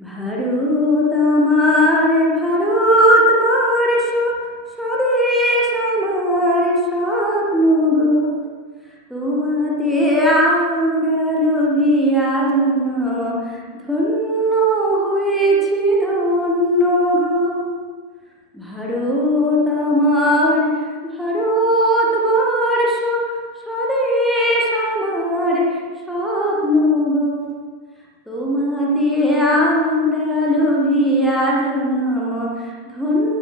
ভারত আমার ভারতবর্ষ স্বদেশ আমার স্বপ্ন গো তোমাতে আমরা লোভিয়া ধন্য হয়েছি ধন্য গো ভারত আমার ভারতবর্ষ স্বদেশ আমার স্বপ্ন গো তোমাতে আমরা লোভিয়া ধন্য